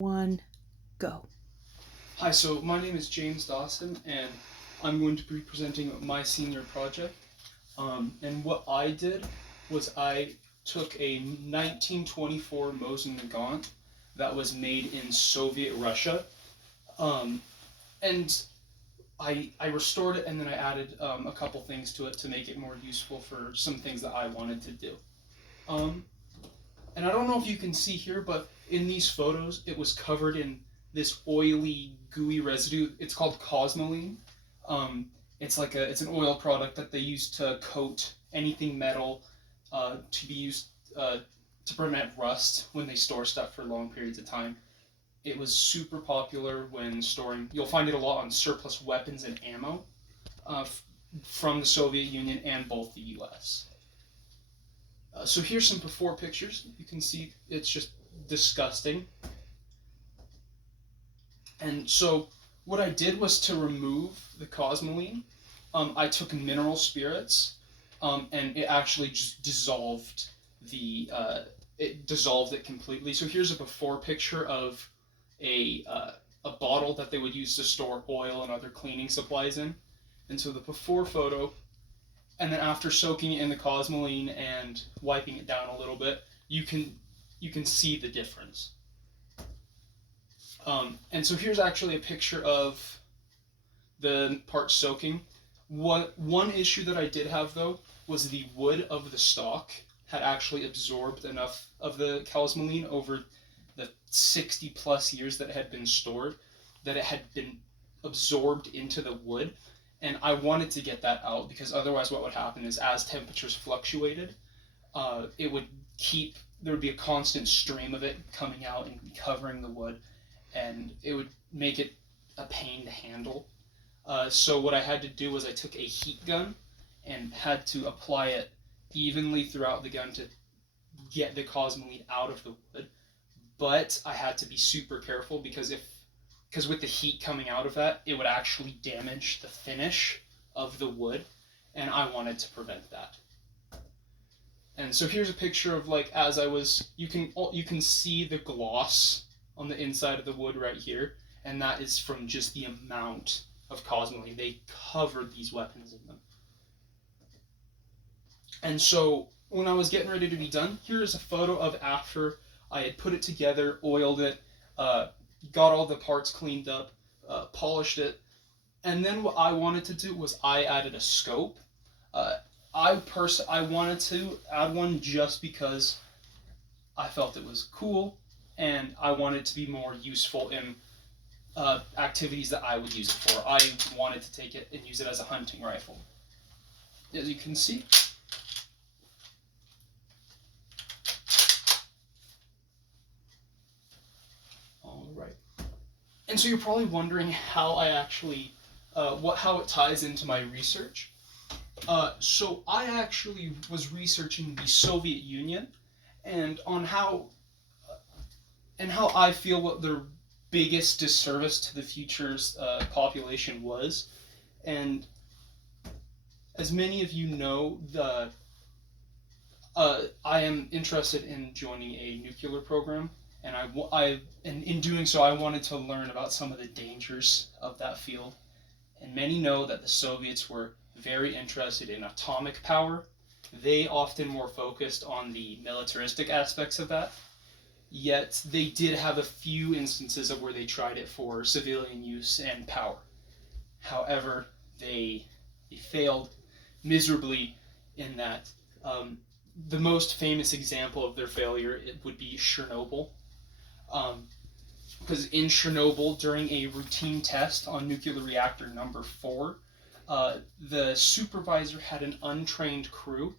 One, go. Hi, so my name is James Dawson, and I'm going to be presenting my senior project. And what I did was I took a 1924 Mosin Nagant that was made in Soviet Russia, um, and I restored it and then I added a couple things to it to make it more useful for some things that I wanted to do. Um, and I don't know if you can see here, but in these photos, it was covered in this oily, gooey residue. It's called cosmoline. It's an oil product that they use to coat anything metal to be used to prevent rust when they store stuff for long periods of time. It was super popular when storing. You'll find it a lot on surplus weapons and ammo from the Soviet Union and both the U.S. So here's some before pictures. You can see it's just disgusting. And so what I did was to remove the cosmoline. I took mineral spirits, and it actually just dissolved the it dissolved it completely. So here's a before picture of a bottle that they would use to store oil and other cleaning supplies in. And so the before photo, and then after soaking it in the cosmoline and wiping it down a little bit, you can see the difference. And so here's actually a picture of the part soaking. One issue that I did have though was the wood of the stock had actually absorbed enough of the cosmoline over the 60 plus years that it had been stored that it had been absorbed into the wood. And I wanted to get that out because otherwise, what would happen is as temperatures fluctuated, it would keep there would be a constant stream of it coming out and covering the wood, and it would make it a pain to handle. So what I had to do was I took a heat gun and had to apply it evenly throughout the gun to get the cosmoline out of the wood. But I had to be super careful because with the heat coming out of that, it would actually damage the finish of the wood, and I wanted to prevent that. And so here's a picture of like as I was you can see the gloss on the inside of the wood right here, and that is from just the amount of cosmoline they covered these weapons in them. And so when I was getting ready to be done, here is a photo of after I had put it together, oiled it, uh, got all the parts cleaned up, polished it, and then what I wanted to do was I added a scope. Uh, I wanted to add one just because I felt it was cool, and I wanted to be more useful in activities that I would use it for. I wanted to take it and use it as a hunting rifle. As you can see, all right. And so you're probably wondering how I actually, how it ties into my research. So I actually was researching the Soviet Union and on how I feel what their biggest disservice to the future's population was. And as many of you know, I am interested in joining a nuclear program, and and in doing so, I wanted to learn about some of the dangers of that field. And many know that the Soviets were very interested in atomic power. They often more focused on the militaristic aspects of that. Yet they did have a few instances of where they tried it for civilian use and power. However, they failed miserably in that. The most famous example of their failure it would be Chernobyl. Because in Chernobyl, during a routine test on nuclear reactor number 4, the supervisor had an untrained crew.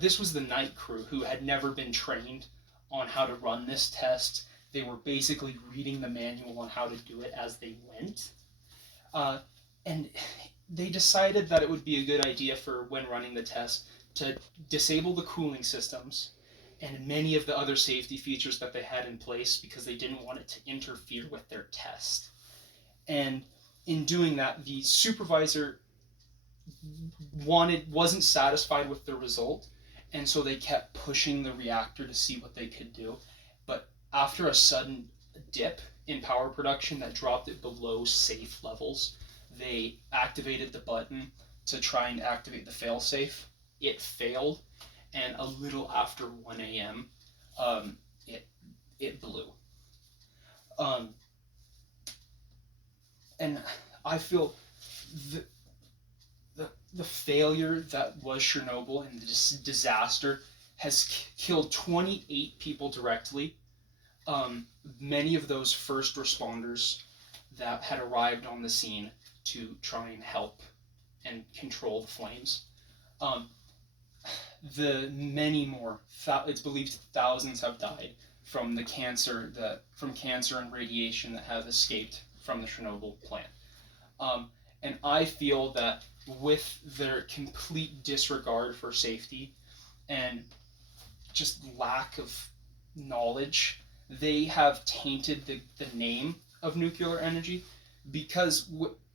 This was the night crew who had never been trained on how to run this test. They were basically reading the manual on how to do it as they went. And they decided that it would be a good idea for when running the test to disable the cooling systems and many of the other safety features that they had in place because they didn't want it to interfere with their test. And in doing that, the supervisor wasn't satisfied with the result, and so they kept pushing the reactor to see what they could do. But after a sudden dip in power production that dropped it below safe levels. They activated the button to try and activate the failsafe. It failed, and a little after 1 a.m., um, it it blew. Um, and I feel the, the failure that was Chernobyl and the disaster has killed 28 people directly. Many of those first responders that had arrived on the scene to try and help and control the flames. Um, the many more, it's believed thousands have died from the cancer and radiation that have escaped from the Chernobyl plant. Um, and I feel that with their complete disregard for safety and just lack of knowledge, they have tainted the name of nuclear energy because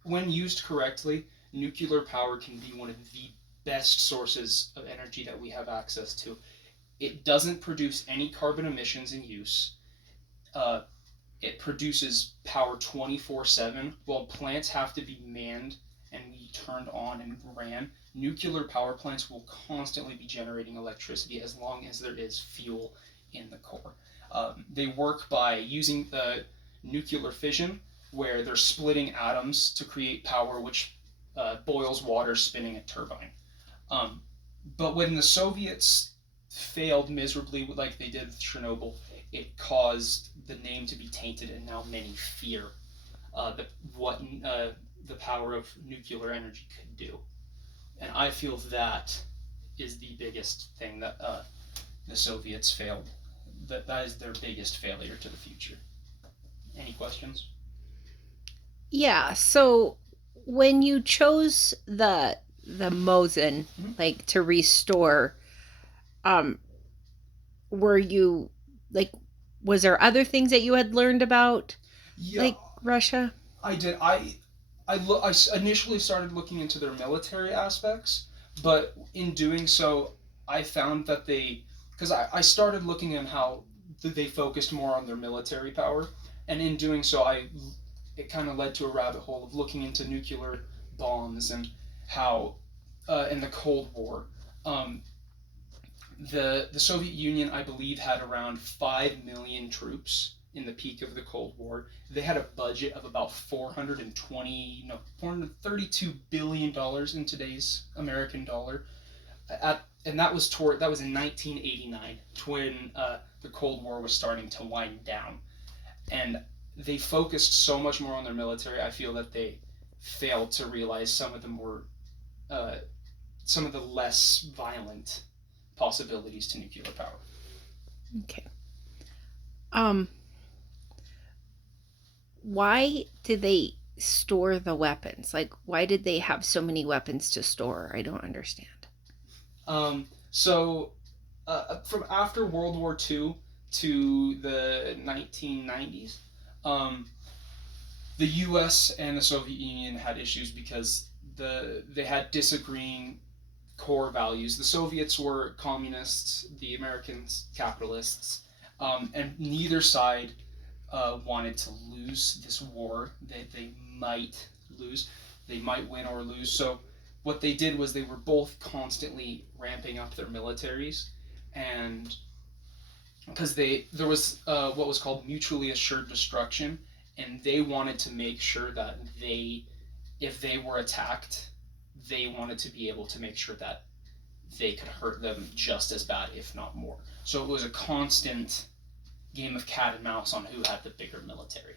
when used correctly, nuclear power can be one of the best sources of energy that we have access to. It doesn't produce any carbon emissions in use. Uh, it produces power 24/7. While plants have to be manned and be turned on and ran, nuclear power plants will constantly be generating electricity as long as there is fuel in the core. They work by using nuclear fission, where they're splitting atoms to create power, which boils water, spinning a turbine. Um, but when the Soviets failed miserably, like they did with Chernobyl, it caused the name to be tainted, and now many fear what the power of nuclear energy could do. And I feel that is the biggest thing that the Soviets failed. That is their biggest failure to the future. Any questions? Yeah. So when you chose the Mosin, Mm-hmm. like to restore, um, were you like, was there other things that you had learned about Yeah, like Russia? I did. I initially started looking into their military aspects, but in doing so, I found that because I started looking at how they focused more on their military power, and in doing so, it kind of led to a rabbit hole of looking into nuclear bombs and how in the Cold War, um, the Soviet Union, I believe, had around 5 million troops in the peak of the Cold War. They had a budget of about 432 billion dollars in today's American dollar. And that was in 1989, when the Cold War was starting to wind down. And they focused so much more on their military. I feel that they failed to realize uh, some of the less violent possibilities to nuclear power. Okay. Um, why did they store the weapons? Like, why did they have so many weapons to store? I don't understand. So from after World War II to the 1990s, um, the U.S. and the Soviet Union had issues because they had disagreeing core values. The Soviets were communists, the Americans capitalists, and neither side wanted to lose this war that they might lose. They might win or lose. So what they did was they were both constantly ramping up their militaries, and because there was what was called mutually assured destruction, and they wanted to make sure that if they were attacked, they wanted to be able to make sure that they could hurt them just as bad, if not more. So it was a constant game of cat and mouse on who had the bigger military.